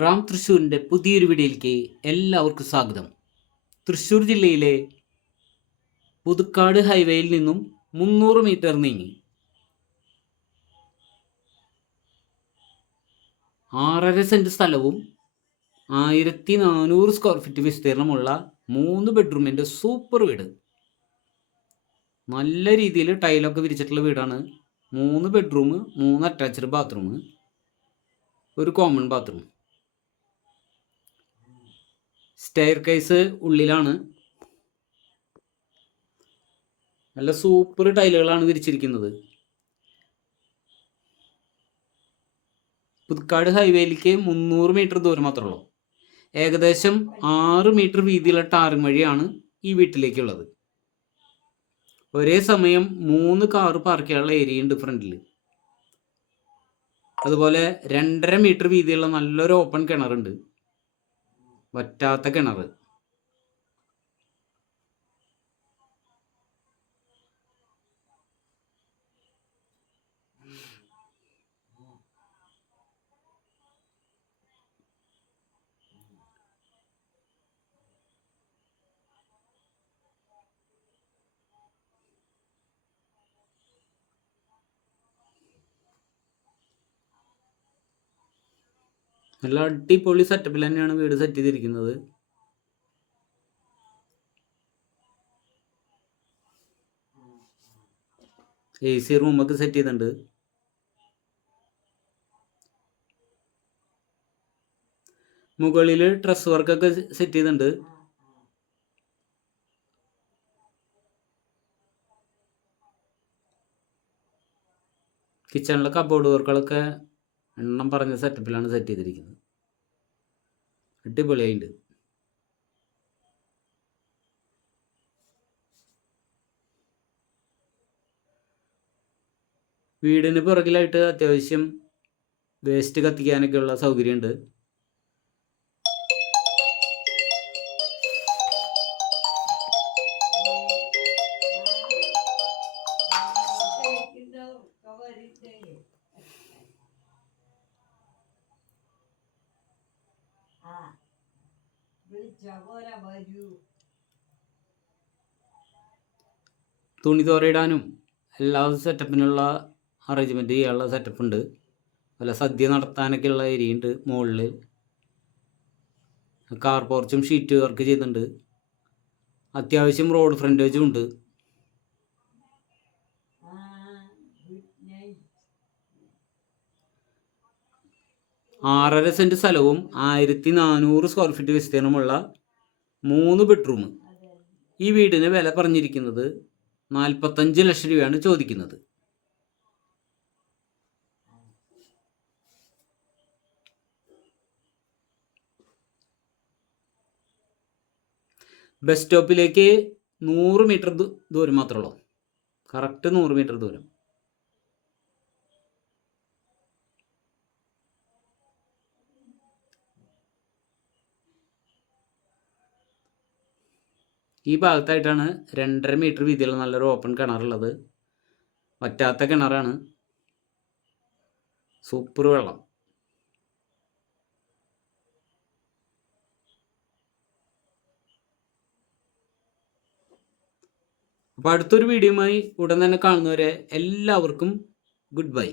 റാം തൃശ്ശൂരിൻ്റെ പുതിയൊരു വീഡിയോയിലേക്ക് എല്ലാവർക്കും സ്വാഗതം. തൃശ്ശൂർ ജില്ലയിലെ പുതുക്കാട് ഹൈവേയിൽ നിന്നും 300 മീറ്റർ നീങ്ങി 6.5 സെൻറ്റ് സ്ഥലവും 1400 സ്ക്വയർ ഫീറ്റ് വിസ്തീർണമുള്ള 3 ബെഡ്റൂമിൻ്റെ സൂപ്പർ വീട്. നല്ല രീതിയിൽ ടൈലൊക്കെ വിരിച്ചിട്ടുള്ള വീടാണ്. 3 ബെഡ്റൂം, 3 അറ്റാച്ച്ഡ് ബാത്റൂം, ഒരു കോമൺ ബാത്റൂം. സ്റ്റെയർ കേസ് ഉള്ളിലാണ്. നല്ല സൂപ്പർ ടൈലുകളാണ് വിരിച്ചിരിക്കുന്നത്. പുതുക്കാട് ഹൈവേയിലേക്ക് 300 മീറ്റർ ദൂരം മാത്രമേ ഉള്ളൂ. ഏകദേശം 6 മീറ്റർ വീതിയുള്ള ടാറിംഗ് വഴിയാണ് ഈ വീട്ടിലേക്കുള്ളത്. ഒരേ സമയം 3 കാറ് പാർക്ക് ചെയ്യാനുള്ള ഏരിയ ഉണ്ട് ഫ്രണ്ടിൽ. അതുപോലെ 2.5 മീറ്റർ വീതിയുള്ള നല്ലൊരു ഓപ്പൺ കിണറുണ്ട്, വറ്റാത്ത കിണർ. നല്ല അടിപൊളി സെറ്റപ്പിൽ തന്നെയാണ് വീട് സെറ്റ് ചെയ്തിരിക്കുന്നത്. AC റൂമൊക്കെ സെറ്റ് ചെയ്തിട്ടുണ്ട്. മുകളിൽ ഡ്രസ് വർക്കൊക്കെ സെറ്റ് ചെയ്തിട്ടുണ്ട്. കിച്ചണിലെ കബോർഡ് വർക്കുകളൊക്കെ എണ്ണം പറഞ്ഞ സെറ്റപ്പിലാണ് സെറ്റ് ചെയ്തിരിക്കുന്നത്. അടിപൊളിയായിട്ടുണ്ട്. വീടിന് പുറകിലായിട്ട് അത്യാവശ്യം വേസ്റ്റ് കത്തിക്കാനൊക്കെയുള്ള സൗകര്യമുണ്ട്. തുണി തോരയിടാനും എല്ലാ സെറ്റപ്പിനുള്ള അറേഞ്ച്മെൻറ്റ് ചെയ്യാനുള്ള സെറ്റപ്പ് ഉണ്ട്. അതുപോലെ സദ്യ നടത്താനൊക്കെയുള്ള ഏരിയ ഉണ്ട്. മുകളിൽ കാർ പോർച്ചും ഷീറ്റ് വർക്ക് ചെയ്തിട്ടുണ്ട്. അത്യാവശ്യം റോഡ് ഫ്രണ്ടേജും ഉണ്ട്. ആറര സെൻറ്റ് സ്ഥലവും 1400 സ്ക്വയർ ഫീറ്റ് വിസ്തീർണമുള്ള 3 ബെഡ്റൂം. ഈ വീടിന് വില പറഞ്ഞിരിക്കുന്നത് 45 ലക്ഷം രൂപയാണ് ചോദിക്കുന്നത്. ബസ് സ്റ്റോപ്പിലേക്ക് 100 മീറ്റർ ദൂരം മാത്രമേ ഉള്ളൂ. കറക്റ്റ് 100 മീറ്റർ ദൂരം. ഈ ഭാഗത്തായിട്ടാണ് 2.5 മീറ്റർ വീതിയുള്ള നല്ലൊരു ഓപ്പൺ കിണറുള്ളത്. വറ്റാത്ത കിണറാണ്, സൂപ്പർ വെള്ളം. അപ്പോൾ അടുത്തൊരു വീഡിയോയുമായി ഉടൻ തന്നെ കാണുന്നവരെ എല്ലാവർക്കും ഗുഡ് ബൈ.